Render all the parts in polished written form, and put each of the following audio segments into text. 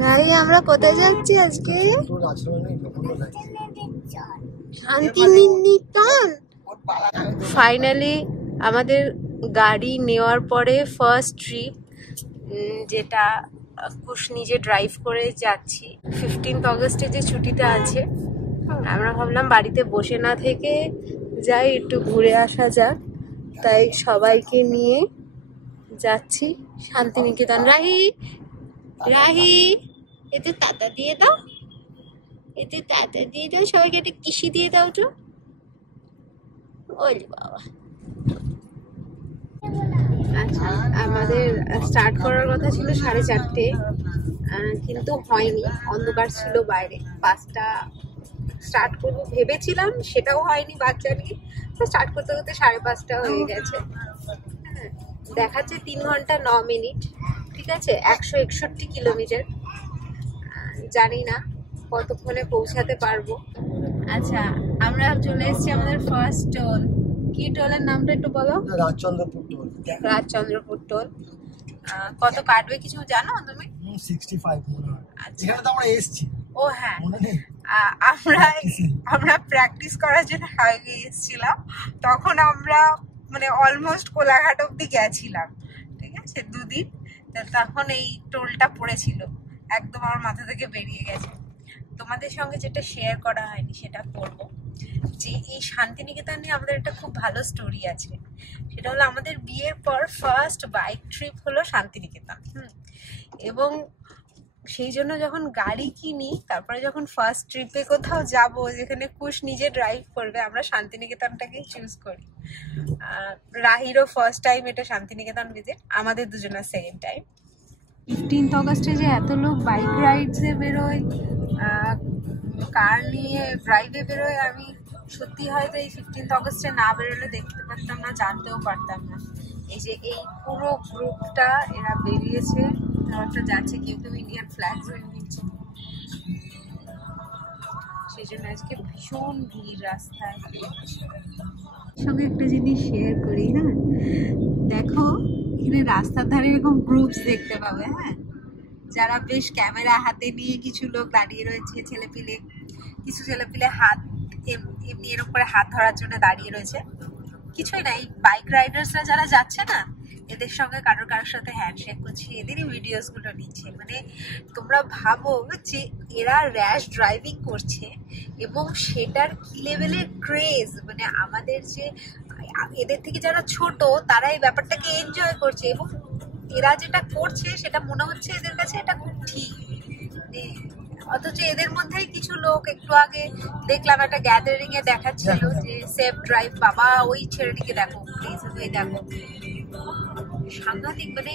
ভাই আমরা কোথায় যাচ্ছি আজকে? শান্তিনিকেতন। ফাইনালি আমাদের গাড়ি নেওয়ার পরে ফার্স্ট ট্রিপ, যেটা কুশ নিজে ড্রাইভ করে যাচ্ছি। 15th অগস্টে যে ছুটিটা আছে, আমরা ভাবলাম বাড়িতে বসে না থেকে যাই, একটু ঘুরে আসা যাক, তাই সবাইকে নিয়ে যাচ্ছি শান্তিনিকেতন। রাহি রাহি এতে তাতা দিয়ে দাও, এতে তাতা দিয়ে দাও, সবাইকে একটা কিসি দিয়ে দাও তো। ওলে বাবা। আচ্ছা, আমাদের স্টার্ট করার কথা ছিল 4:30, কিন্তু হয়নি, অন্ধকার ছিল বাইরে। 5টা স্টার্ট করবো ভেবেছিলাম, সেটাও হয়নি বাচ্চা নিয়ে। স্টার্ট করতে করতে 5:30 হয়ে গেছে। দেখাচ্ছে 3 ঘন্টা 9 মিনিট। ঠিক আছে, 161 কিলোমিটার। জানি না কতক্ষণে পৌঁছাতে পারবো। আচ্ছা, আমরা চলে এসেছি আমাদের ফার্স্ট টোল। কি টোলের নামটা একটু বলো? রাজচন্দ্রপুর টোল। রাজচন্দ্রপুর টোল। কত কাটবে কিছু জানো তুমি? 65 মনে হয়। আচ্ছা, এখানে তো আমরা এসেছি। ও হ্যাঁ, আমরা প্র্যাকটিস করার জন্য হাইওয়ে এসেছিলাম। তখন আমরা মানে অলমোস্ট কোলাঘাট অব্দি গেছিলাম। ঠিক আছে, 2 দিন। তখন এই টোলটা পড়েছিল, একদম আমার মাথা থেকে বেরিয়ে গেছে। তোমাদের সঙ্গে যেটা শেয়ার করা হয়নি সেটা করবো, যে এই শান্তিনিকেতন নিয়ে আমাদের একটা খুব ভালো স্টোরি আছে। সেটা হলো আমাদের বিয়ের পর ফার্স্ট বাইক ট্রিপ হলো শান্তিনিকেতন। এবং সেই জন্য যখন গাড়ি কিনি, তারপরে যখন ফার্স্ট ট্রিপে কোথাও যাব যেখানে কুশ নিজে ড্রাইভ করবে, আমরা শান্তিনিকেতনটাকেই চুজ করি। রাহিরও ফার্স্ট টাইম এটা শান্তিনিকেতন ভিজিট, আমাদের দুজনের সেকেন্ড টাইম। 15th অগস্টে যে এত লোক বাইক রাইডসে বেরোয়, কার নিয়ে ড্রাইভে বেরোয়, আমি সত্যি হয়তো এই 15th অগস্টে না বেরোলে দেখতে পারতাম না, জানতেও পারতাম না। এই যে এই পুরো গ্রুপটা এরা বেরিয়েছে, একটা যাচ্ছে, কেউ কেউ ইন্ডিয়ান ফ্ল্যাগ জয়েন নিচ্ছে। সেই জন্য আজকে ভীষণ ভিড় রাস্তায়। সঙ্গে একটা জিনিস শেয়ার করি, হ্যাঁ দেখো, এখানে রাস্তার ধারে এরকম গ্রুপস দেখতে পাবে, হ্যাঁ, যারা বেশ ক্যামেরা হাতে নিয়ে কিছু লোক দাঁড়িয়ে রয়েছে, কিছু ছেলেপিলে হাত এমনি এরকম করে হাত ধরার জন্য দাঁড়িয়ে রয়েছে। কিছুই নাই, বাইক রাইডার্সরা যারা যাচ্ছে না, এদের সঙ্গে কারোর সাথে হ্যান্ডশেক করছে, এদেরই ভিডিওস গুলো নিচ্ছে। মানে তোমরা ভাবো যে এরা র্যাশ ড্রাইভিং করছে এবং সেটার কি লেভেলের ক্রেজ। মানে আমাদের যে এদের থেকে যারা ছোট, তারা এই ব্যাপারটাকে এনজয় করছে, এবং এরা যেটা করছে সেটা মনে হচ্ছে এদের কাছে এটা খুব ঠিক। অথচ এদের মধ্যে কিছু লোক, একটু আগে দেখলাম একটা গ্যাদারিং এ দেখাচ্ছিল যে সেফ ড্রাইভ, বাবা ওই ছেলেটিকে দেখো প্লিজ, ওই দেখো, সাংঘাতিক। মানে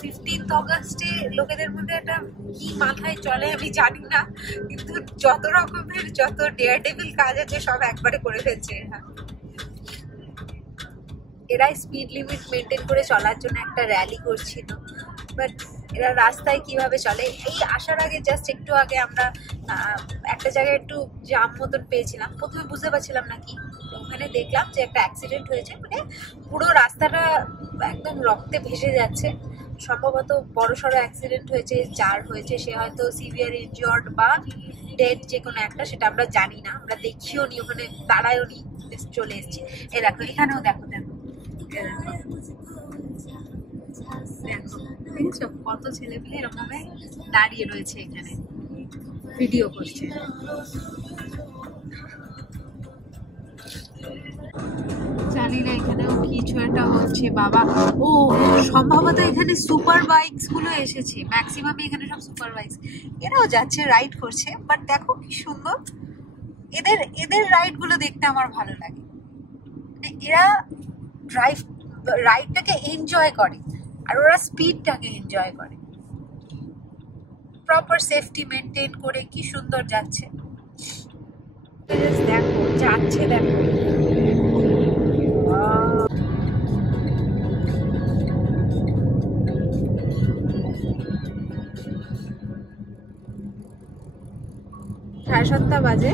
15th অগস্টে লোকেদের মধ্যে একটা কি মাথায় চলে আমি জানি না, কিন্তু যত রকমের যত ডেয়ার ডেভিল কাজ আছে সব একবারে করে ফেলছে। এরা স্পিড লিমিট মেনটেন করে চলার জন্য একটা র্যালি করছিল, বাট এরা রাস্তায় কিভাবে চলে। এই আসার আগে জাস্ট একটু আগে আমরা একটা জায়গায় একটু জাম মতন পেয়েছিলাম, প্রথমে বুঝতে পারছিলাম না কি, ওখানে দেখলাম যে একটা অ্যাক্সিডেন্ট হয়েছে, মানে পুরো রাস্তাটা একদম রক্তে ভেসে যাচ্ছে। সম্ভবত বড়সড় অ্যাক্সিডেন্ট হয়েছে, যার হয়েছে সে হয়তো সিভিয়ার ইনজিওর্ড বা ডেড, যে কোনো একটা, সেটা আমরা জানি না, আমরা দেখিও নি, ওখানে দাঁড়ায়ও নি, চলে এসেছি। এই দেখো, এখানেও দেখো দেখো দেখো, কত ছেলেপিলে এরকম দাঁড়িয়ে রয়েছে এখানে, ভিডিও করছে। জানি না এখানেও কিছু একটা হচ্ছে বাবা। ও সম্ভবত এখানে সুপার বাইকস গুলো এসেছে, ম্যাক্সিমাম এখানে সব সুপার বাইকস, এরাও যাচ্ছে, রাইড করছে। বাট দেখো কি সুন্দর, এদের রাইড গুলো দেখতে আমার ভালো লাগে। মানে এরা রাইডটাকে এনজয় করে, আর ওরা স্পিডটাকে এনজয় করে, প্রপার সেফটি মেনটেন করে কি সুন্দর যাচ্ছে। দেখো যাচ্ছে, দেখো সাড়ে 7টা বাজে।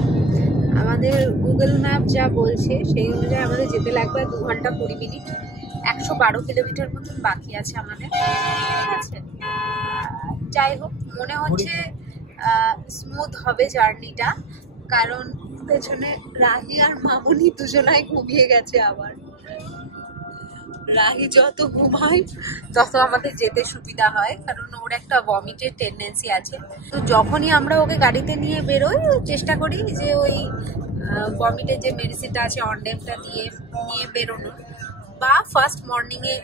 আমাদের গুগল ম্যাপ যা বলছে সেই অনুযায়ী আমাদের যেতে লাগবে 2 ঘন্টা 20 মিনিট। 112 কিলোমিটার মতন বাকি আছে আমাদের, ঠিক আছে। যাই হোক, মনে হচ্ছে স্মুথ হবে জার্নিটা, কারণ পেছনে রাহি আর মামুনি দুজনাই ঘুমিয়ে গেছে। আবার রাহি যত ঘুমায় তত আমাদের যেতে সুবিধা হয়, কারণ ওর একটা ভমিটের টেন্ডেন্সি আছে। তো যখনই আমরা ওকে গাড়িতে নিয়ে বেরোই চেষ্টা করি যে ওই ভমিটের যে মেডিসিনটা আছে অনডেমটা নিয়ে বেরোনোর, বা ফার্স্ট মর্নিংয়ে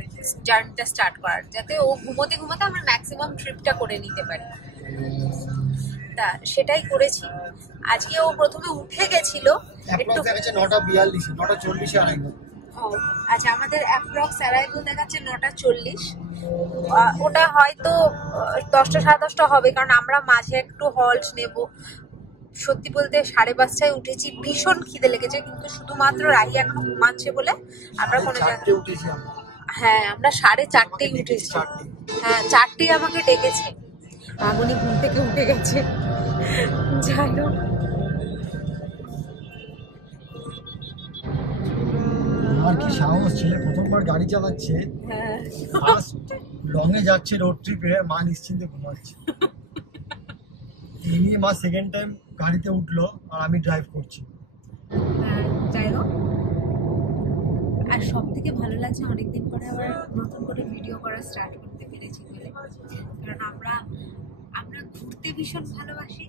জার্নিটা স্টার্ট করার, যাতে ও ঘুমোতে ঘুমোতে আমরা ম্যাক্সিমাম ট্রিপটা করে নিতে পারি। তা সেটাই করেছি। আজকে ও প্রথমে উঠে গেছিল একটু, 9:42, 9:40 আড়াইটা। আচ্ছা, আমাদের অ্যাপ্রক্স অ্যারাইভাল দেখাচ্ছে 9:40। ওটা হয়তো 10টা 10:30 হবে, কারণ আমরা মাঝে একটু হল্ট নেব। সত্যি বলতে 5:30টায় উঠেছি, ভীষণ খিদে লেগেছে, কিন্তু শুধুমাত্র রাহি এখন ঘুমাচ্ছে বলে আমরা কোনো জায়গায় উঠেছি আমরা। হ্যাঁ, আমরা 4:30টায় উঠেছি। হ্যাঁ, 4টেই আমাকে ডেকেছে। মামুনি ঘুম থেকে উঠে গেছে। যাই হোক, আর কি সাহস, ছেলে প্রথমবার গাড়ি চালাচ্ছে, হ্যাঁ ফার্স্ট লং এ যাচ্ছে রোড ট্রিপে, মা নিশ্চিন্তে ঘুমাচ্ছে। এই নিয়ে মা সেকেন্ড টাইম গাড়িতে উঠলো আর আমি ড্রাইভ করছি। যাই হোক, আর সব থেকে ভালো লাগছে অনেকদিন পরে আবার নতুন করে ভিডিও করা স্টার্ট করতে পেরেছি বলে, কারণ আমরা ঘুরতে ভীষণ ভালোবাসি,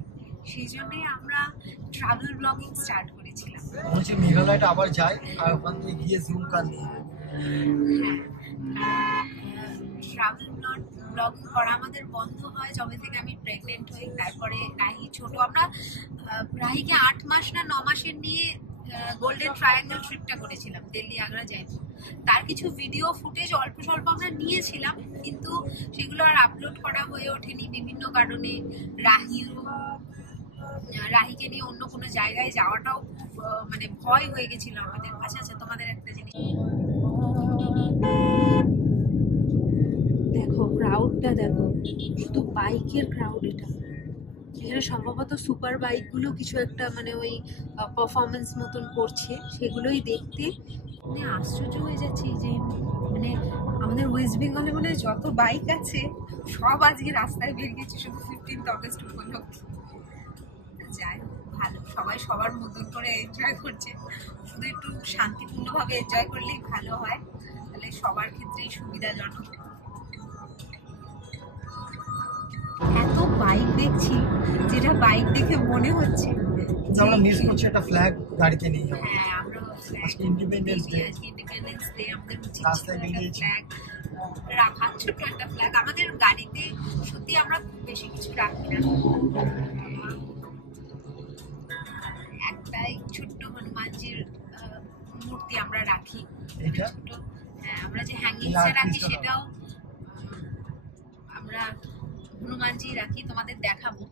সেই জন্যই আমরা ট্রাভেল ব্লগিং স্টার্ট করেছিলাম। বলছি মেঘালয়টা আবার যাই আর ওখান থেকে গিয়ে জুম কার নিয়ে। হ্যাঁ, ট্রাভেল ব্লগিং করা আমাদের বন্ধ হয় যবে থেকে আমি প্রেগনেন্ট হই। তারপরে রাহি ছোট, আমরা রাহিকে 8 মাস না 9 মাসের নিয়ে গোল্ডেন ট্রায়াঙ্গেল ট্রিপটা করেছিলাম, দিল্লি আগ্রা জয়পুর। তার কিছু ভিডিও ফুটেজ অল্প স্বল্প আমরা নিয়েছিলাম, কিন্তু সেগুলো আর আপলোড করা হয়ে ওঠেনি বিভিন্ন কারণে। রাহিকে নিয়ে অন্য কোনো জায়গায় যাওয়াটাও মানে ভয় হয়ে গেছিল আমাদের। আচ্ছা, তোমাদের একটা জিনিস দেখো, ক্রাউডটা দেখো, শুধু বাইকের ক্রাউড। এখানে সম্ভবত সুপার বাইকগুলো কিছু একটা মানে ওই পারফরমেন্স মতন করছে, সেগুলোই দেখতে মানে আশ্চর্য হয়ে যাচ্ছি যে মানে আমাদের ওয়েস্ট বেঙ্গলে মানে যত বাইক আছে সব আজকে রাস্তায় বেরিয়েছে শুধু 15th অগস্ট উপলক্ষে। যাই হোক, ভালো, সবাই সবার মতন করে এনজয় করছে। শুধু একটু শান্তিপূর্ণভাবে এনজয় করলেই ভালো হয়, তাহলে সবার ক্ষেত্রেই সুবিধাজনক। এত বাইক দেখছি, যেটা বাইক দেখে মনে হচ্ছে আমরা মিস করছি একটা ফ্ল্যাগ গাড়িতে নিয়ে যাবো। হ্যাঁ, আমরা আজকে ইন্ডিপেন্ডেন্স ডে, আমাদের উচিত রাস্তায় বেরিয়েছি ফ্ল্যাগ রাখা, ছোট্ট একটা ফ্ল্যাগ আমাদের গাড়িতে। সত্যি আমরা বেশি কিছু রাখি না, একটাই ছোট্ট হনুমানজির মূর্তি আমরা রাখি। ছোট, হ্যাঁ, আমরা যে হ্যাঙ্গিংসে রাখি সেটাও আমরা হনুমানজি রাখি। তোমাদের দেখাবো,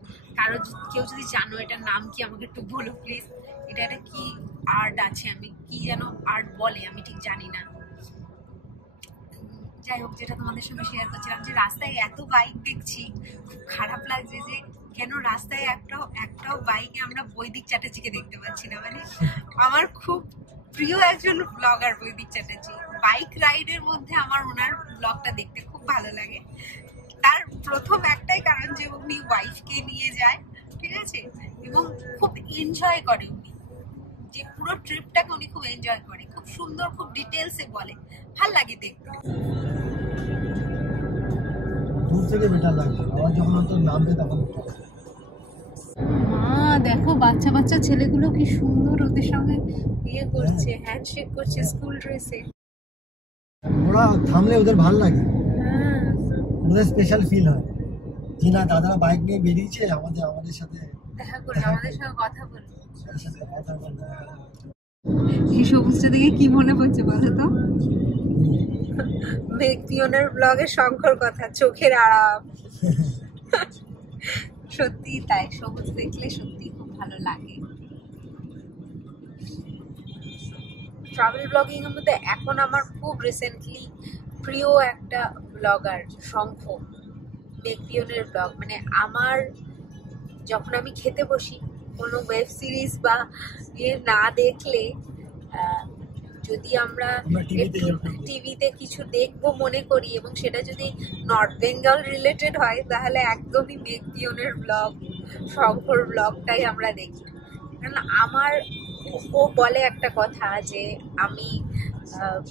কেউ যদি জানো এটার নাম কি আমাকে একটু বলো প্লিজ। এটা একটা কি আর্ট আছে, আমি কি যেন আর্ট বলে, আমি ঠিক জানি না। যাই হোক, যেটা তোমাদের সঙ্গে শেয়ার করছিলাম যে রাস্তায় এত বাইক দেখছি, খুব খারাপ লাগছে যে কেন রাস্তায় একটাও বাইকে আমরা বৈদিক চ্যাটার্জিকে দেখতে পাচ্ছি না। মানে আমার খুব প্রিয় একজন ব্লগার বৈদিক চ্যাটার্জি, বাইক রাইডের মধ্যে আমার ওনার ব্লগটা দেখতে খুব ভালো লাগে। তার প্রথম একটাই কারণ যে উনি ওয়াইফকে নিয়ে যায়, ঠিক আছে, এবং খুব এনজয় করে উনি, যে পুরো ট্রিপটাকে উনি খুব এনজয় করে, খুব সুন্দর, খুব ডিটেলসে বলে, ভাল লাগে দেখতে। দূর থেকে বেটার লাগে, আবার যখন তো নামবে তখন মা দেখো, বাচ্চা বাচ্চা ছেলেগুলো কি সুন্দর ওদের সঙ্গে ইয়ে করছে, হ্যান্ডশেক করছে স্কুল ড্রেসে। ওরা থামলে ওদের ভালো লাগে, হ্যাঁ, ওদের স্পেশাল ফিল হয় যে না দাদারা বাইক নিয়ে বেরিয়েছে, আমাদের সাথে দেখা করলো, আমাদের সঙ্গে কথা বললো। কথা বলতে। এই সবুজটা দেখে কি মনে পড়ছে বলো তো? মেঘপিয়নের ব্লগে শঙ্কর কথা, চোখের আরাম। সত্যি তাই, সবুজ দেখলে সত্যি খুব ভালো লাগে। ট্রাভেল ব্লগিং এর মধ্যে এখন আমার খুব রিসেন্টলি প্রিয় একটা ব্লগার শঙ্খ, মেঘপিয়নের ব্লগ। মানে আমার যখন আমি খেতে বসি কোনো ওয়েব সিরিজ বা ইয়ে না দেখলে যদি আমরা টিভিতে একটু টিভিতে কিছু দেখবো মনে করি এবং সেটা যদি নর্থ বেঙ্গল রিলেটেড হয় তাহলে একদমই মেঘপিয়নের ব্লগ, শঙ্কর ব্লগটাই আমরা দেখি। কারণ আমার ও বলে একটা কথা যে আমি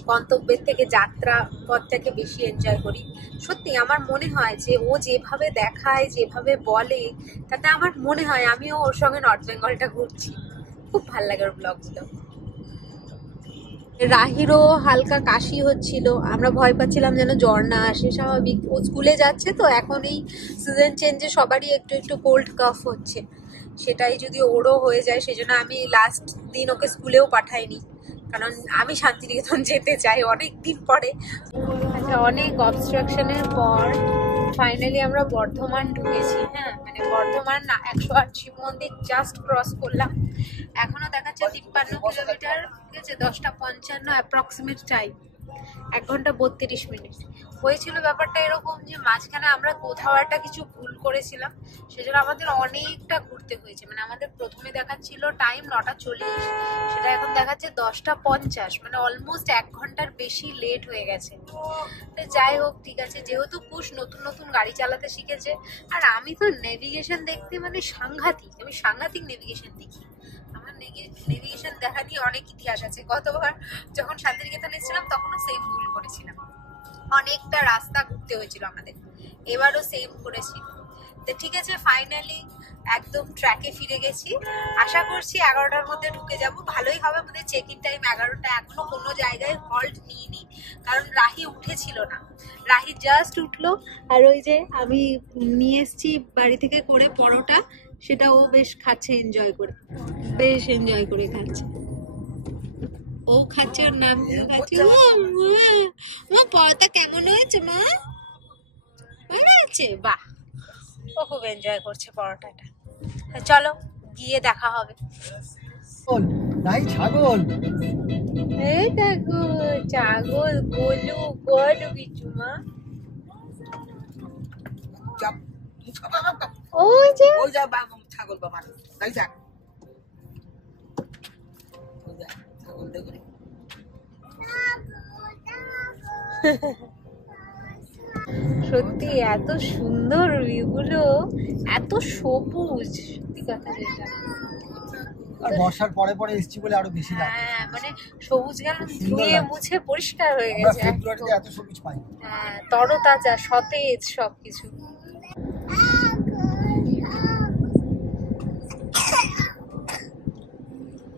গন্তব্যের থেকে যাত্রা পথটাকে বেশি এনজয় করি। সত্যি আমার মনে হয় যে ও যেভাবে দেখায়, যেভাবে বলে, তাতে আমার মনে হয় আমিও ওর সঙ্গে নর্থ বেঙ্গলটা ঘুরছি। খুব ভালো লাগে ওর ব্লগগুলো। রাহিরও হালকা কাশি হচ্ছিল, আমরা ভয় পাচ্ছিলাম যেন জ্বর না আসে। স্বাভাবিক, ও স্কুলে যাচ্ছে তো, এখন এই সিজন চেঞ্জে সবারই একটু একটু কোল্ড কাফ হচ্ছে। সেটাই যদি ওরও হয়ে যায়, সেজন্য আমি লাস্ট দিন ওকে স্কুলেও পাঠাইনি, কারণ আমি শান্তিনিকেতন যেতে চাই অনেক দিন পরে। আচ্ছা, অনেক অবস্ট্রাকশনের পর ফাইনালি আমরা বর্ধমান ঢুকেছি। হ্যাঁ, মানে বর্ধমান 108 শিব মন্দির জাস্ট ক্রস করলাম। এখনো দেখাচ্ছে 53 কিলোমিটার, ঠিক আছে, 10:55 অ্যাপ্রক্সিমেট টাইম, 1 ঘন্টা 32 মিনিট। হয়েছিল ব্যাপারটা এরকম যে মাঝখানে আমরা কোথাও একটা কিছু ভুল করেছিলাম, সেজন্য আমাদের অনেকটা ঘুরতে হয়েছে। মানে আমাদের প্রথমে দেখাচ্ছিল টাইম 9:40, সেটা এখন দেখাচ্ছে 10:50, মানে অলমোস্ট 1 ঘন্টার বেশি লেট হয়ে গেছে। তো যাই হোক, ঠিক আছে, যেহেতু কুশ নতুন নতুন গাড়ি চালাতে শিখেছে, আর আমি তো নেভিগেশন দেখতে মানে সাংঘাতিক, আমি সাংঘাতিক নেভিগেশন দেখি। আমার নেভিগেশন দেখা নিয়ে অনেক ইতিহাস আছে। গতবার যখন শান্তিনিকেতন এসেছিলাম তখনও সেম ভুল করেছিলাম, অনেকটা রাস্তা ঘুরতে হয়েছিল আমাদের, এবারও সেম করেছি। তো ঠিক আছে, ফাইনালি একদম ট্র্যাকে ফিরে গেছি। আশা করছি 11টার মধ্যে ঢুকে যাব, ভালোই হবে। আমাদের চেক ইন টাইম 11টা, এখনো কোনো জায়গায় হল্ট নিইনি, কারণ রাহি উঠেছিল না। রাহি জাস্ট উঠলো, আর ওই যে আমি নিয়ে এসছি বাড়ি থেকে করে পরোটা, সেটা ও বেশ খাচ্ছে, এনজয় করে, বেশ এনজয় করে খাচ্ছে। ও খাচ্ছে, ওর নাম দিয়ে খাচ্ছে। মা পরোটা কেমন হয়েছে মা? ভালো আছে? বাহ, ও খুব এনজয় করছে পরোটাটা। চলো গিয়ে দেখা হবে। নাই ছাগল, এই দেখো ছাগল, গোলু গলু কিছু মা। ওই যে ওই যা ছাগল বাবা, তাই যাক ছাগল দেখো। সত্যি এত সুন্দর ভিউগুলো, এত সবুজ, সত্যি কথা যেটা। আর বর্ষার পরে পরে এসছি বলে আরো বেশি লাগে। হ্যাঁ, মানে সবুজ গেল সুন্দর ধুয়ে লাগছে। মুছে পরিষ্কার হয়ে আমরা গেছে ফেব্রুয়ারিতে একদম। এত সবুজ পাই। হ্যাঁ, তরতাজা সতেজ সবকিছু।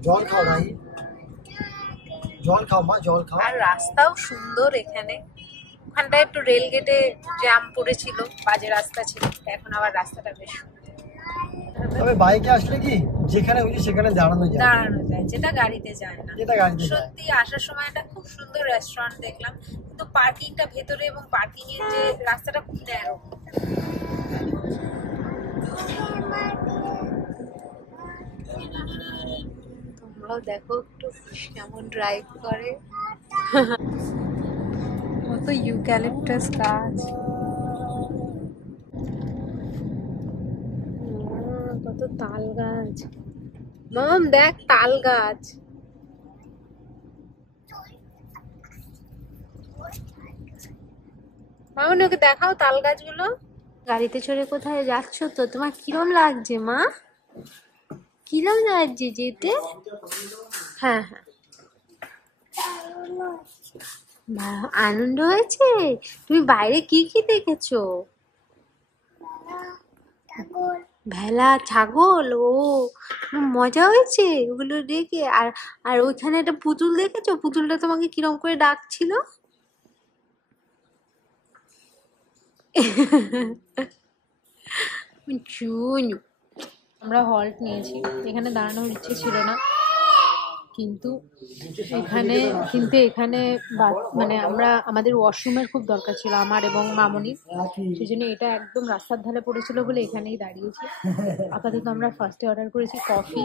জল খাও রাই, জল খাও মা, জল খাও। আর রাস্তাও সুন্দর এখানে। ওখানটা একটু রেল গেটে জ্যাম পড়েছিল, বাজে রাস্তা ছিল, এখন আবার রাস্তাটা বেশ সুন্দর। তবে বাইকে আসলে কি যেখানে বুঝি সেখানে দাঁড়ানো যায়, দাঁড়ানো যায়, যেটা গাড়িতে যায় না। যেটা গাড়িতে যায়। সত্যি আসার সময় একটা খুব সুন্দর রেস্টুরেন্ট দেখলাম, কিন্তু পার্কিংটা ভেতরে এবং পার্কিং এর যে রাস্তাটা খুব ন্যারো। তোমরাও দেখো একটু কেমন ড্রাইভ করে। কত ইউক্যালিপটাস গাছ, কত তাল গাছ। মাম দেখ তাল গাছ। মামনি ওকে দেখাও তাল গাছগুলো। গাড়িতে চড়ে কোথায় যাচ্ছ তো? তোমার কিরম লাগছে মা? কিরম লাগছে যেতে? হ্যাঁ হ্যাঁ, আনন্দ হয়েছে। তুমি বাইরে কি কি দেখেছো? ভেলা, ছাগল, ও মজা হয়েছে ওগুলো দেখে। আর আর ওইখানে একটা পুতুল দেখেছো? পুতুলটা তোমাকে কিরম করে ডাকছিল। আমরা হল্ট নিয়েছি, এখানে দাঁড়ানোর ইচ্ছে ছিল না, কিন্তু এখানে মানে আমাদের ওয়াশরুমের খুব দরকার ছিল, আমার এবং মামনির। সেই জন্য এটা একদম রাস্তার ধারে পড়েছিল বলে এখানেই দাঁড়িয়েছি। আপাতত আমরা ফার্স্টে অর্ডার করেছি কফি,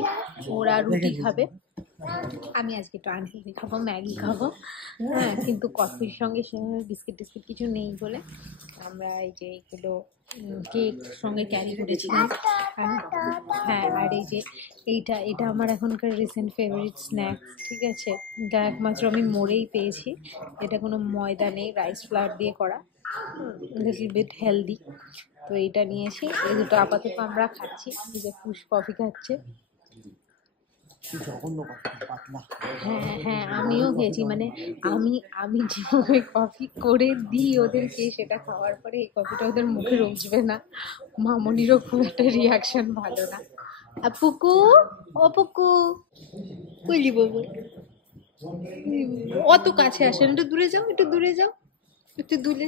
ওরা রুটি খাবে। আমি আজকে একটু আনহেলদি খাবো, ম্যাগি খাবো। হ্যাঁ, কিন্তু কফির সঙ্গে বিস্কিট টিস্কিট কিছু নেই বলে আমরা এই যে এইগুলো কেক সঙ্গে ক্যারি করেছিলাম। হ্যাঁ, আর এই যে এটা আমার এখনকার রিসেন্ট ফেভারিট স্ন্যাক্স, ঠিক আছে? এটা একমাত্র আমি মোড়েই পেয়েছি। এটা কোনো ময়দা নেই, রাইস ফ্লাওয়ার দিয়ে করা, লিটল বিট হেলদি। তো এইটা নিয়েছি, এই দুটো আপাতত আমরা খাচ্ছি। এই যে পুষ কফি খাচ্ছে। হ্যাঁ হ্যাঁ, আমিও খেয়েছি, মানে আমি যেভাবে কফি করে দিই ওদেরকে, সেটা খাওয়ার পরে এই কফিটা ওদের মুখে রুজবে না। মামনিরও খুব একটা রিয়াকশন ভালো না। পুকু, ও পুকু, কুলি বাবু, অত কাছে আসেন, একটু দূরে যাও, একটু দূরে যাও, একটু দূরে।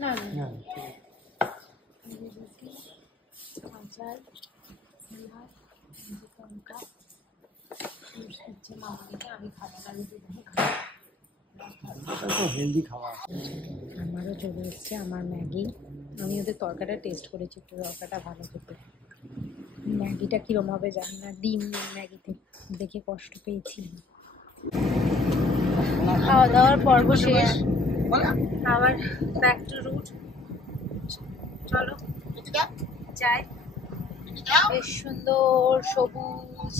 না না, আমারও চলে এসছে আমার ম্যাগি। আমি ওদের তরকাটা টেস্ট করেছি, একটু তরকাটা ভালো খেতে। ম্যাগিটা কিরম হবে জানি না, ডিম নেই ম্যাগিতে, দেখে কষ্ট পেয়েছি। খাওয়া দাওয়ার পর্ব শেষ, আবার ব্যাক টু রুট। চলো যাই। বেশ সুন্দর সবুজ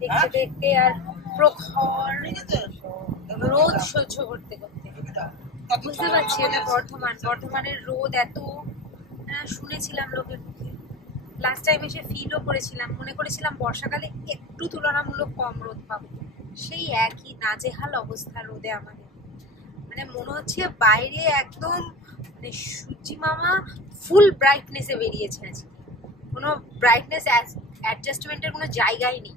দেখতে দেখতে আর প্রখর রোদ সহ্য করতে করতে। বুঝতে পারছি এটা বর্ধমানের রোদ এত শুনেছিলাম লোকের মুখে। লাস্ট টাইম এসে ফিলও করেছিলাম, মনে করেছিলাম বর্ষাকালে একটু তুলনামূলক কম রোদ পাবো, সেই একই নাজেহাল অবস্থা রোদে আমাদের। মানে মনে হচ্ছে বাইরে একদম মানে সূর্যি মামা ফুল ব্রাইটনেসে বেরিয়েছে আজকে, কোনো ব্রাইটনেস অ্যাডজাস্টমেন্টের কোনো জায়গাই নেই,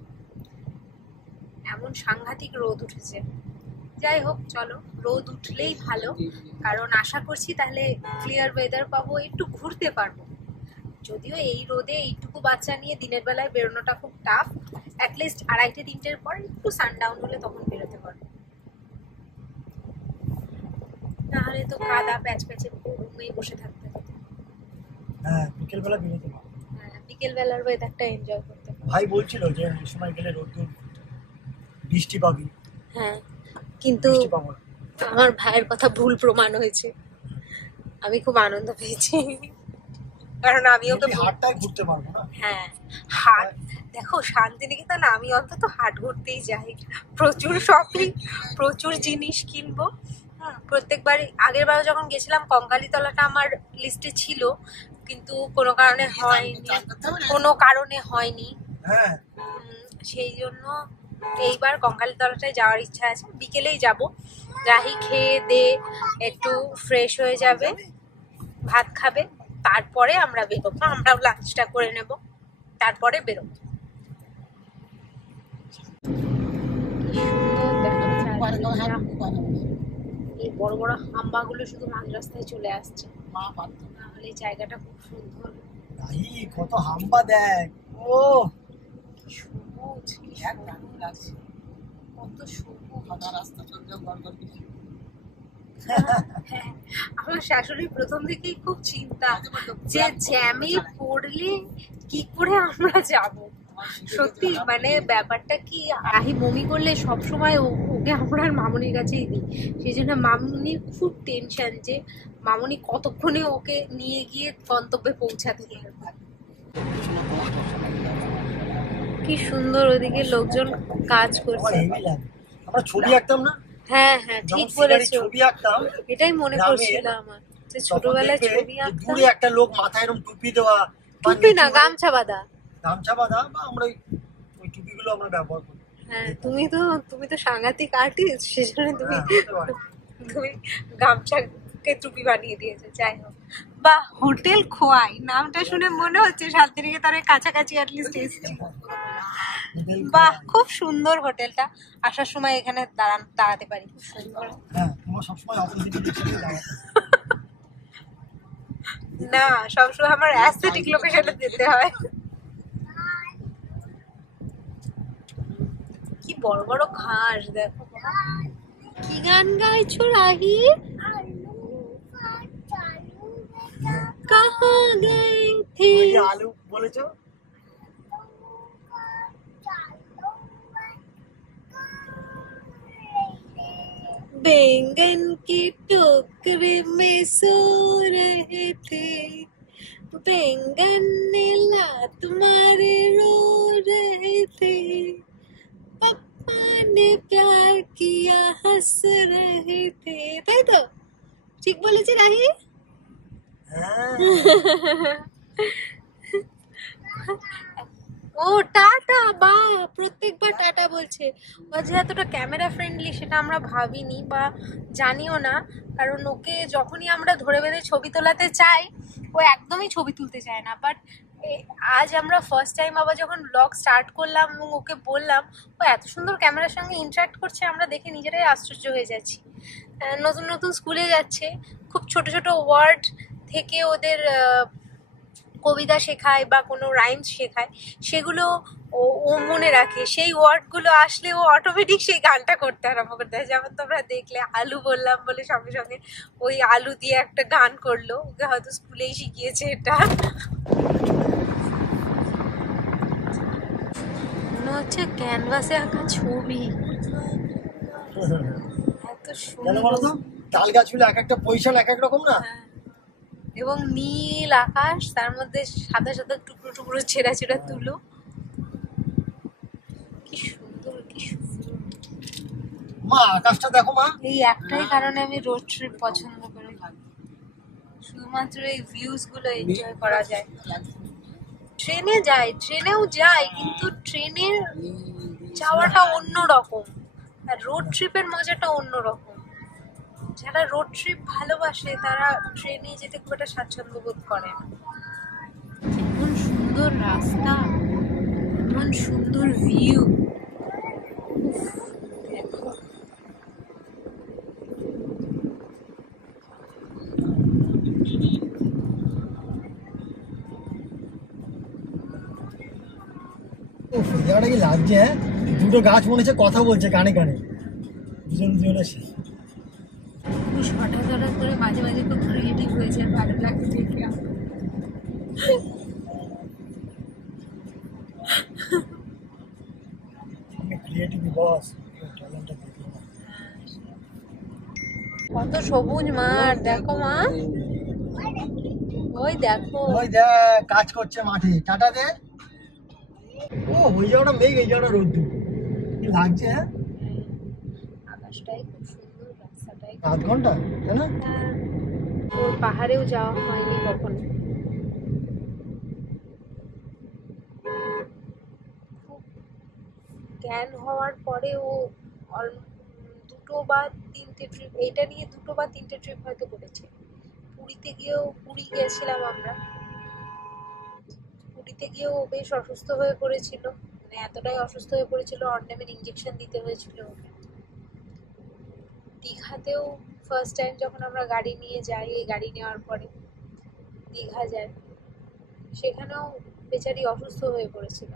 এমন সাংঘাতিক রোদ উঠেছে। যাই হোক, চলো, রোদ উঠলেই ভালো, কারণ আশা করছি তাহলে ক্লিয়ার ওয়েদার পাবো, একটু ঘুরতে পারবো। যদিও এই রোদে এইটুকু বাচ্চা নিয়ে দিনের বেলায় বেরোনোটা খুব টাফ, অ্যাটলিস্ট 2:30-3টের পর একটু সানডাউন হলে তখন বেরোতে পারবো, নাহলে তো কাদা প্যাচ প্যাচে রুমে বসে থাকতে হতো। হ্যাঁ, বিকেলবেলা বেরোতে পারবো। হ্যাঁ, বিকেলবেলার ওয়েদারটা এনজয় করতে। ভাই বলছিল যে এই সময় গেলে রোদ্দুর বৃষ্টি পাবি। হ্যাঁ, কিন্তু আমার ভাইয়ের কথা ভুল প্রমাণ হয়েছে। আমি খুব আনন্দ পেয়েছি, কারণ আমি ওকে হাটটাই ঘুরতে পারবো না। হ্যাঁ, হাট দেখো, শান্তিনিকেতন আমি অন্তত হাট ঘুরতেই যাই, প্রচুর শপিং, প্রচুর জিনিস কিনবো। প্রত্যেকবারই, আগের বার যখন গেছিলাম কঙ্কালীতলাটা আমার লিস্টে ছিল, কিন্তু কোনো কারণে হয়নি। হ্যাঁ, সেই জন্য এইবার কঙ্কালীতলাটায় যাওয়ার ইচ্ছা আছে। বিকেলেই যাব, রাহি খেয়ে দে একটু ফ্রেশ হয়ে যাবে, ভাত খাবে, তারপরে আমরা বেরোবো। আমরাও লাঞ্চটা করে নেব, তারপরে বেরোবো। এই বড় বড় হাম্বাগুলো শুধু মাঝ রাস্তায় চলে আসছে, নাহলে জায়গাটা খুব সুন্দর। কত হাম্বা দেখ, ও সবুজ, কত সবুজ রাস্তা চলছে। আমার শাশুড়ি প্রথম থেকেই খুব চিন্তা যে জ্যামে পড়লে কি করে আমরা যাব। সত্যি মানে ব্যাপারটা কি, রাহি বমি করলে সবসময় ওকে আমরা মামনির কাছেই দিই, সেই জন্য মামনির খুব টেনশন যে মামনি কতক্ষণে ওকে নিয়ে গিয়ে গন্তব্যে পৌঁছাতে পারবে। কি সুন্দর ওদিকে লোকজন কাজ করছে। আমরা ছবি আঁকতাম না? হ্যাঁ হ্যাঁ, ঠিক বলেছো, ছবি আঁকতাম, এটাই মনে পড়ছিল আমার যে ছোটবেলায় ছবি আঁকতাম। দূরে একটা লোক মাথায় এরকম টুপি দেওয়া, টুপি না, গামছা বাঁধা, বা আমরা ওই টুপিগুলো আমরা ব্যবহার করি। হ্যাঁ, তুমি তো সাংঘাতিক আর্টিস্ট, সেজন্য তুমি গামছাকে টুপি বানিয়ে দিয়েছো। যাই হোক, বা হোটেল খোয়াই নামটা শুনে মনে হচ্ছে শান্তিনিকেতনের কাছাকাছি অ্যাটলিস্ট এসেছি। বাহ, খুব সুন্দর হোটেলটা, আসার সময় এখানে দাঁড়াতে পারি, খুব সুন্দর। না, সবসময় আমার অ্যাস্থেটিক লোকেশনে যেতে হয়। কি বড় বড় ঘাস দেখো। কি গান গাইছো রাহি? কাহা গয়ে থি, আলু বলেছো? बैंगन के टोकरे में सो रहे थे, बैंगन ने लात मारे रो रहे थे, पप्पा ने प्यार किया हंस रहे थे। তাই তো ঠিক বলেছি রাহি? ও টাটা, বা প্রত্যেকবার টাটা বলছে। ও যে এতটা ক্যামেরা ফ্রেন্ডলি সেটা আমরা ভাবিনি বা জানিও না, কারণ ওকে যখনই আমরা ধরে বেঁধে ছবি তোলাতে চাই ও একদমই ছবি তুলতে চায় না। বাট আজ আমরা ফার্স্ট টাইম আবার যখন ব্লগ স্টার্ট করলাম এবং ওকে বললাম, ও এত সুন্দর ক্যামেরার সঙ্গে ইন্টারাক্ট করছে, আমরা দেখে নিজেরাই আশ্চর্য হয়ে যাচ্ছি। নতুন নতুন স্কুলে যাচ্ছে, খুব ছোট ছোট ওয়ার্ড থেকে ওদের কবিতা শেখায় বা কোনো রাইমস শেখায়, সেগুলো ও মনে রাখে। সেই ওয়ার্ডগুলো আসলে ও অটোমেটিক সেই গানটা করতে আরম্ভ করতে হয়। যেমন তোমরা দেখলে আলু বললাম বলে সঙ্গে সঙ্গে ওই আলু দিয়ে একটা গান করলো, ওকে হয়তো স্কুলেই শিখিয়েছে এটা। মনে হচ্ছে ক্যানভাসে আঁকা ছবি, এত সুন্দর। তাল গাছগুলো এক একটা পয়সা এক এক রকম না, এবং নীল আকাশ, তার মধ্যে সাদা সাদা টুকরো টুকরো ছেঁড়া ছেঁড়া তুলো, কি সুন্দর কি সুন্দর। মা আকাশটা দেখো মা। এই একটাই কারণে আমি রোড ট্রিপ পছন্দ করে থাকি, শুধুমাত্র এই ভিউজ গুলো এনজয় করা যায়। ট্রেনে যাই, ট্রেনেও যাই, কিন্তু ট্রেনের যাওয়াটা অন্যরকম আর রোড ট্রিপের মজাটা অন্যরকম। যারা রোড ট্রিপ ভালোবাসে তারা ট্রেনে যেতে খুব একটা স্বাচ্ছন্দ্য বোধ করে না। এমন সুন্দর রাস্তা, এমন সুন্দর ভিউ, দেখো। জায়গাটা কি লাগছে, হ্যাঁ দুটো গাছ মনে হচ্ছে কথা বলছে কানে কানে, দুজন দুজনের। হঠাৎ হঠাৎ করে মাঝে মাঝে খুব ক্রিয়েটিভ হয়েছে, ভালো লাগে দেখে। কত সবুজ মাঠ দেখো মা, ওই দেখো, ওই দেখ কাজ করছে মাঠে। টাটা দে। ও ওই জায়গাটা মেঘ, এই জায়গাটা রোদ্দুর, কি লাগছে। হ্যাঁ আকাশটাই খুব সুন্দর, রাস্তাটাই। আধ ঘন্টা তাই না? ওর পাহাড়েও যাওয়া হয়নি কখনো। জ্ঞান হওয়ার পরে ও দুটো বা তিনটে ট্রিপ, এইটা নিয়ে দুটো বা তিনটে ট্রিপ হয়তো করেছে। পুরীতে গিয়েও, পুরী গিয়েছিলাম আমরা, পুরীতে গিয়েও বেশ অসুস্থ হয়ে পড়েছিল, মানে এতটাই অসুস্থ হয়ে পড়েছিল অর্নেমের ইঞ্জেকশন দিতে হয়েছিল ওকে। দীঘাতেও ফার্স্ট টাইম যখন আমরা গাড়ি নিয়ে যাই, এই গাড়ি নেওয়ার পরে দীঘা যাই, সেখানেও বেচারি অসুস্থ হয়ে পড়েছিল,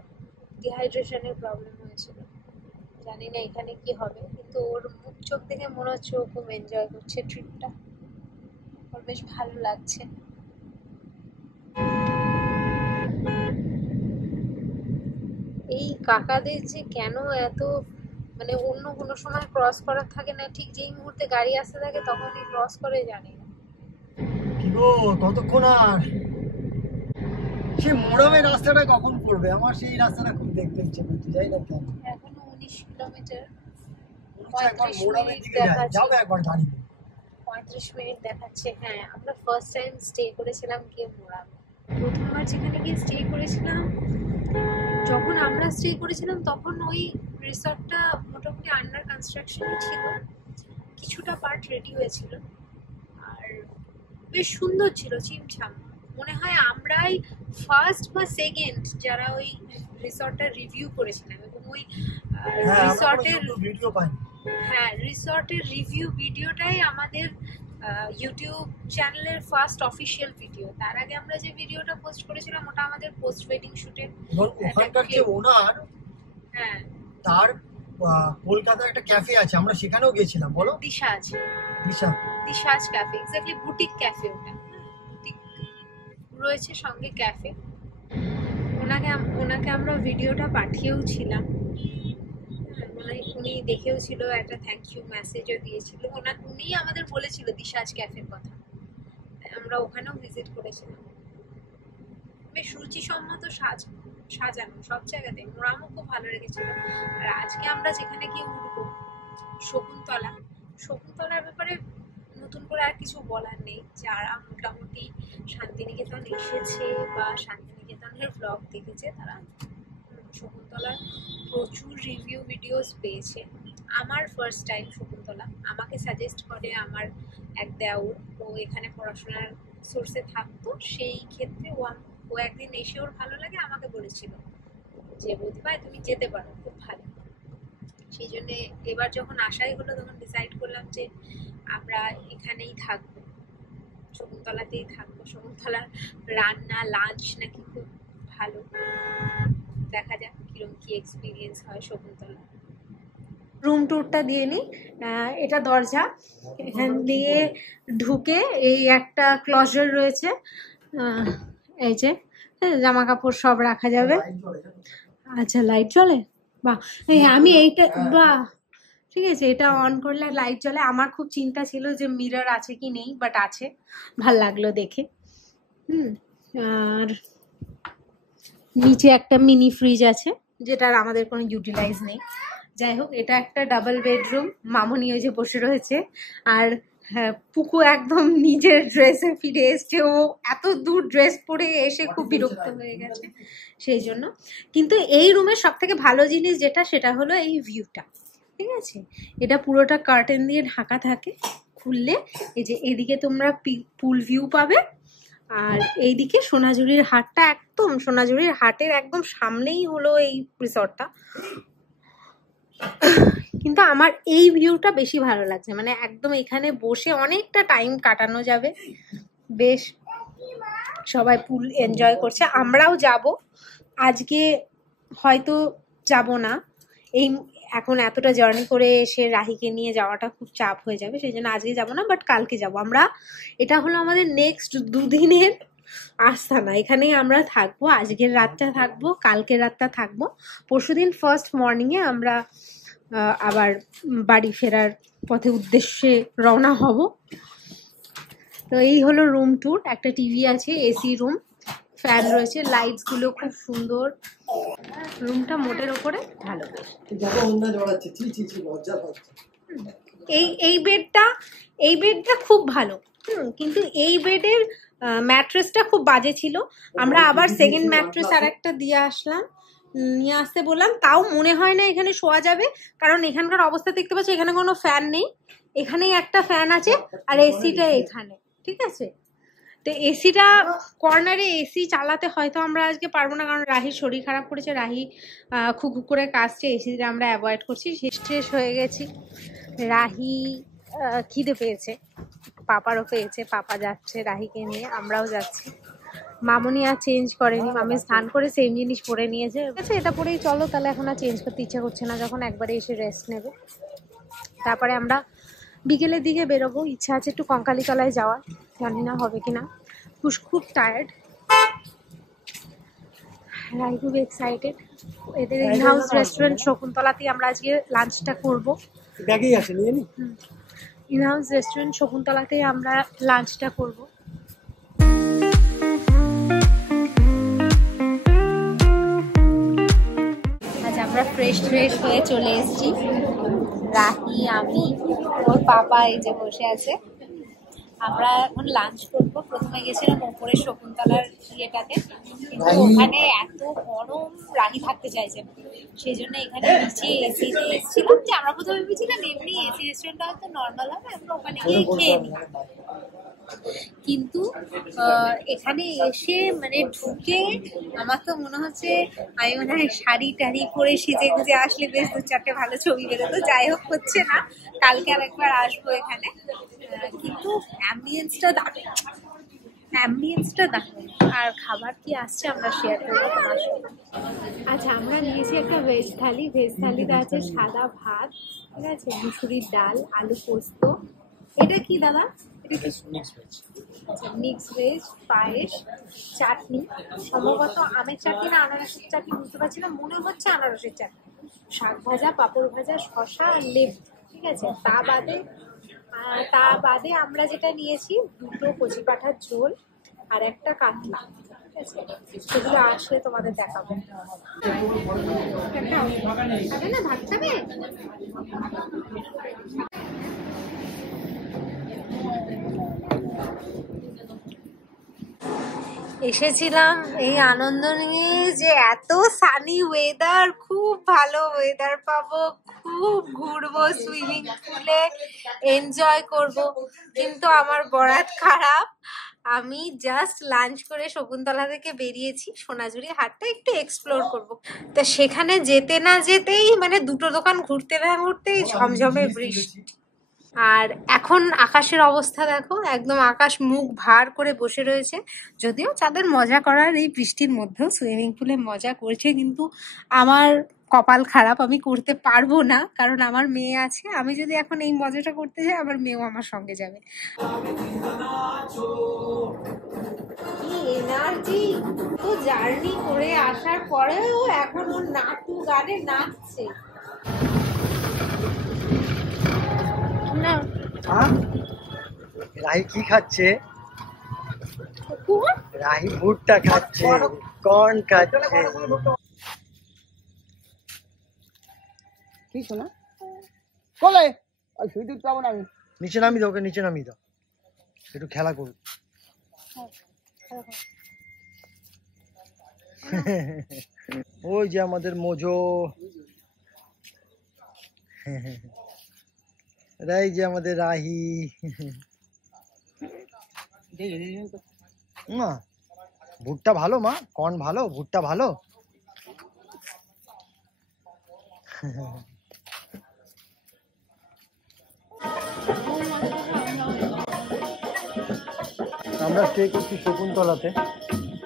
ডিহাইড্রেশনের প্রবলেম হয়েছিল। জানি না এখানে কি হবে, কিন্তু ওর মুখ চোখ দেখে মনে হচ্ছে ও খুব এনজয় করছে ট্রিপটা, ওর বেশ ভালো লাগছে। এই কাকাদের যে কেন এত, মানে অন্য কোনো সময় ক্রস করার থাকে না, ঠিক যেই মুহূর্তে গাড়ি আসতে থাকে তখনই ক্রস করে, জানি না। কি গো কতক্ষণ আর, সেই মোড়ামের রাস্তাটা কখন পড়বে? আমার সেই রাস্তাটা খুব দেখতে ইচ্ছে করছে, যাই না কেন। এখনো 19 কিলোমিটার, একবার মোড়ামের দিকে যাই, যাও একবার গাড়ি। 35 মিনিট দেখাচ্ছে। হ্যাঁ, আমরা ফার্স্ট টাইম স্টে করেছিলাম গিয়ে মোরাম। প্রথমবার যেখানে গিয়ে স্টে করেছিলাম, যখন আমরা স্টে করেছিলাম তখন ওই রিসর্টটা মোটামুটি আন্ডার কনস্ট্রাকশনই ছিল, কিছুটা পার্ট রেডি হয়েছিল আর বেশ সুন্দর ছিল, চিমছাম। মনে হয় আমরাই ফার্স্ট বা সেকেন্ড যারা ওই রিসর্টটা রিভিউ করেছিলাম, এবং ওই রিসর্টের ভিডিও পাই। হ্যাঁ, রিসর্টের রিভিউ ভিডিওটাই আমাদের ইউটিউব চ্যানেলের ফার্স্ট অফিসিয়াল ভিডিও। তার আগে আমরা যে ভিডিওটা পোস্ট করেছিলাম ওটা আমাদের পোস্ট ওয়েডিং শুটে। ওখানকার যে ওনার, হ্যাঁ, তার কলকাতায় একটা ক্যাফে আছে, আমরা সেখানেও গেছিলাম। বলো, দিশাজ, দিশাজ ক্যাফে, এক্স্যাক্টলি বুটিক ক্যাফে। ওটা বুটিক রয়েছে, সঙ্গে ক্যাফে। ওনাকে আমরা ভিডিওটা পাঠিয়েও ছিলাম। উনি দেখেও ছিল, একটা থ্যাংক ইউ মেসেজও দিয়েছিল। উনিই আমাদের বলেছিল দিশাজ ক্যাফের কথা, আমরা ওখানেও ভিজিট করেছিলাম। বেশ রুচিসম্মত সাজানো সব জায়গাতে, মোরামও খুব ভালো রেখেছিল। আর আজকে আমরা যেখানে গিয়ে উঠবো শকুন্তলার ব্যাপারে নতুন করে আর কিছু বলার নেই। যারা মোটামুটি শান্তিনিকেতন এসেছে বা শান্তিনিকেতনের ব্লগ দেখেছে তারা শকুন্তলার প্রচুর রিভিউ ভিডিওস পেয়েছে। আমার ফার্স্ট টাইম শকুন্তলা, আমাকে সাজেস্ট করে আমার এক দেওর, ও এখানে পড়াশোনার সোর্সে থাকতো, সেই ক্ষেত্রে ও একদিন এসে ওর ভালো লাগে আমাকে বলেছিল যে বৌদি ভাই তুমি যেতে পারো, খুব ভালো। সেই জন্য এবার যখন আশাই হলো তখন ডিসাইড করলাম যে আমরা এখানেই থাকবো, শকুন্তলাতেই থাকবো। শকুন্তলার রান্না লাঞ্চ নাকি খুব ভালো, দেখা যাক কিরকম কি এক্সপিরিয়েন্স হয় শকুন্তলা। রুম ট্যুরটা দিয়ে নিই। এটা দরজা, এখান দিয়ে ঢুকে এই একটা ক্লজার রয়েছে, এই যে জামা কাপড় সব রাখা যাবে। আচ্ছা লাইট জ্বলে, বাহ। আমি এইটা বাহ ঠিক আছে, এটা অন করলে লাইট জ্বলে। আমার খুব চিন্তা ছিল যে মিরর আছে কি নেই, বাট আছে, ভাল লাগলো দেখে। আর নিচে একটা মিনি ফ্রিজ আছে যেটার আমাদের কোনো ইউটিলাইজ নেই। যাই হোক, এটা একটা ডাবল বেডরুম। মামনি ওই যে বসে রয়েছে, আর হ্যাঁ পুকু একদম নিজের ড্রেসে ফিরে এসছে। ও এত দূর ড্রেস পরে এসে খুব বিরক্ত হয়ে গেছে সেই জন্য। কিন্তু এই রুমের সব থেকে ভালো জিনিস যেটা, সেটা হলো এই ভিউটা। ঠিক আছে, এটা পুরোটা কার্টেন দিয়ে ঢাকা থাকে, খুললে এই যে এদিকে তোমরা পুল ভিউ পাবে, আর এইদিকে সোনাঝুরির হাটটা, একদম সোনাঝুরির হাটের একদম সামনেই হলো এই রিসর্টটা। কিন্তু আমার এই ভিউটা বেশি ভালো লাগছে, মানে একদম এখানে বসে অনেকটা টাইম কাটানো যাবে, বেশ সবাই পুল এনজয় করছে। আমরাও যাব, আজকে হয়তো যাব না, এই এখন এতটা জার্নি করে এসে রাহিকে নিয়ে যাওয়াটা খুব চাপ হয়ে যাবে, সেই জন্য আজকে যাব না, বাট কালকে যাব আমরা। এটা হলো আমাদের নেক্সট দুদিনের আস্তানা, এখানেই আমরা থাকবো। আজকের রাতটা থাকবো, কালকের রাতটা থাকবো, পরশুদিন ফার্স্ট মর্নিংয়ে আমরা আবার বাড়ি ফেরার পথে উদ্দেশ্যে রওনা হব। তো এই হলো রুম ট্যুর। একটা টিভি আছে, এসি রুম, ফ্যান রয়েছে, লাইটস গুলো খুব সুন্দর। রুমটা মোটের ওপরে ভালো। এই বেডটা খুব ভালো, কিন্তু এই বেডের ম্যাট্রেসটা খুব বাজে ছিল। আমরা আবার সেকেন্ড ম্যাট্রেস আর একটা নিয়ে আসতে বললাম, তাও মনে হয় না এখানে শোয়া যাবে, কারণ এখানকার অবস্থা দেখতে পাচ্ছ, এখানে কোনো ফ্যান নেই, এখানেই একটা ফ্যান আছে, আর এসিটা এখানে। ঠিক আছে, তো এসিটা কর্নারে এসি চালাতে হয়তো আমরা আজকে পারবো না, কারণ রাহির শরীর খারাপ করেছে, রাহি খুব করে কাশছে, এসিটা আমরা অ্যাভয়েড করছি। শেষ হয়ে গেছি। রাহি খিদে পেয়েছে, পাপারও পেয়েছে, পাপা যাচ্ছে রাহিকে নিয়ে, আমরাও যাচ্ছি। মামনি আর চেঞ্জ করেনি, মামি স্নান করে সেম জিনিস পরে নিয়েছে। আচ্ছা এটা পরেই চলো, তাহলে এখন আর চেঞ্জ করতে ইচ্ছা করছে না, যখন একবারে এসে রেস্ট নেবে। তারপরে আমরা বিকেলের দিকে বেরোবো, ইচ্ছা আছে একটু কঙ্কালীতলায় যাওয়ার, জানি না হবে কিনা। খুব টায়ার্ড, রাই খুব এক্সাইটেড। এদের ইন হাউস রেস্টুরেন্ট শকুন্তলাতেই আমরা আজকে লাঞ্চটা করবো। ইন হাউস রেস্টুরেন্ট শকুন্তলাতেই আমরা লাঞ্চটা করবো। আজ আমরা ফ্রেশ হয়ে চলে এসেছি, রাহি, আমি, ওর পাপা এই যে বসে আছে। আমরা এখন লাঞ্চ করবো। প্রথমে গেছিলাম ওপরে শকুন্তলার ইয়েটাতে, কিন্তু ওখানে এত গরম, রাহি থাকতে চাইছে না, সেই জন্য এখানে নিচে এসিতে এসেছিলাম। যে আমরা প্রথমে ভেবেছিলাম এমনি এসি রেস্টুরেন্টটা হয়তো নর্মাল হবে, আমরা ওখানে গিয়ে খেয়ে নিই। কিন্তু এখানে এসে মানে ঢুকে আমার তো মনে হচ্ছে আমি মনে হয় শাড়ি টাড়ি পরে সেজে গুজে আসলে বেশ 2-4টে ভালো ছবি বেরোতো। যাই হোক, হচ্ছে না, কালকে আর একবার আসবো এখানে। কিন্তু অ্যাম্বিয়েন্সটা দারুণ, আর খাবার কি আসছে আমরা শেয়ার করবো তোমার সাথে। আচ্ছা, আমরা নিয়েছি একটা ভেজ থালিতে আছে সাদা ভাত, ঠিক আছে, মুসুরির ডাল, আলু পোস্ত। এটা কি দাদা? এটা কি আচ্ছা, মিক্স ভেজ, পায়েস, চাটনি, সম্ভবত আমের চাটনি না আনারসের চাটনি বুঝতে পারছি না, মনে হচ্ছে আনারসের চাটনি। শাক ভাজা, পাঁপড় ভাজা, শসা আর লেবু, ঠিক আছে। তা বাদে আমরা যেটা নিয়েছি, দুটো কচি পাঁঠার ঝোল আর একটা কাতলা, ঠিক আছে। সেগুলো আসলে তোমাদের দেখাবো। খাবে না? ভাত খাবে? এসেছিলাম এই আনন্দ নিয়ে যে এত সানি ওয়েদার, খুব ভালো ওয়েদার পাবো, খুব ঘুরবো, সুইমিং পুলে এনজয় করব। কিন্তু আমার বরাত খারাপ। আমি জাস্ট লাঞ্চ করে শকুন্তলা থেকে বেরিয়েছি, সোনাঝুরি হাটটা একটু এক্সপ্লোর করব। তা সেখানে যেতে না যেতেই মানে দুটো দোকান ঘুরতে না ঘুরতেই ঝমঝমে বৃষ্টি। আর এখন আকাশের অবস্থা দেখো, একদম আকাশ মুখ ভার করে বসে রয়েছে। যদিও যাদের মজা করার এই বৃষ্টির মধ্যেও সুইমিং পুলে মজা করছে, কিন্তু আমার কপাল খারাপ, আমি করতে পারবো না, কারণ আমার মেয়ে আছে। আমি যদি এখন এই মজাটা করতে যাই, আমার মেয়েও আমার সঙ্গে যাবে। কি এনার্জি! তো জার্নি করে আসার পরেও এখন ওর নাটু গানে নাচছে। না রাহি কি খাচ্ছে? রাহি ভুট্টা খাচ্ছে, কর্ন খাচ্ছে। কি শোনা কোলে আর শুধু পাবো না আমি। নিচে নামিয়ে দাও, ওকে নিচে নামিয়ে দাও, একটু খেলা করুক। ওই যে আমাদের মোজো, এই যে আমাদের রাহি। মা ভুট্টা ভালো, মা কর্ন ভালো, ভুট্টা ভালো। আমরা স্টে করছি শকুন্তলাতে।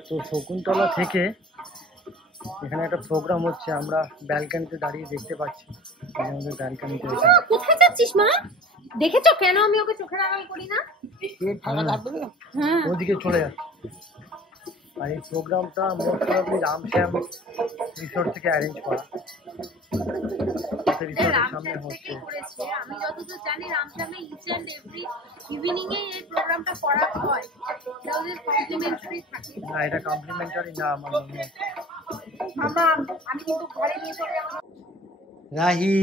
তো শকুন্তলা থেকে এখানে একটা প্রোগ্রাম হচ্ছে, আমরা ব্যালকনিতে দাঁড়িয়ে দেখতে পাচ্ছি। আমাদের ব্যালকনিতে কোথায় যাচ্ছিস মা? দেখেছো কেন আমি ওকে চোখের আড়াল করি না? ওদিকে চলে যাচ্ছে। আর এই প্রোগ্রামটা মোস্ট প্রবাবলি রামশ্যাম রিসোর্ট থেকে অ্যারেঞ্জ করা। রিসোর্টের সামনে হচ্ছে। আমি যতদূর জানি রামশ্যামে ইচ এন্ড এভরি ইভিনিং এ এই প্রোগ্রামটা করা হয়। এটা ওদের কমপ্লিমেন্টারি থাকে। না, এটা কমপ্লিমেন্টারি না আমার মনে হয়। আমি কিন্তু ঘরে নিয়ে চলে যাবো। রাহি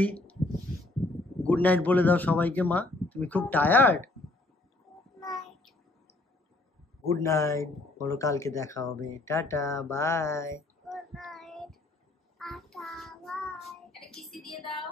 গুড নাইট বলে দাও সবাইকে। মা তুমি খুব টায়ার্ড? গুড নাইট বলো, কালকে দেখা হবে, টাটা বাই। একটা কিসি দিয়ে দাও।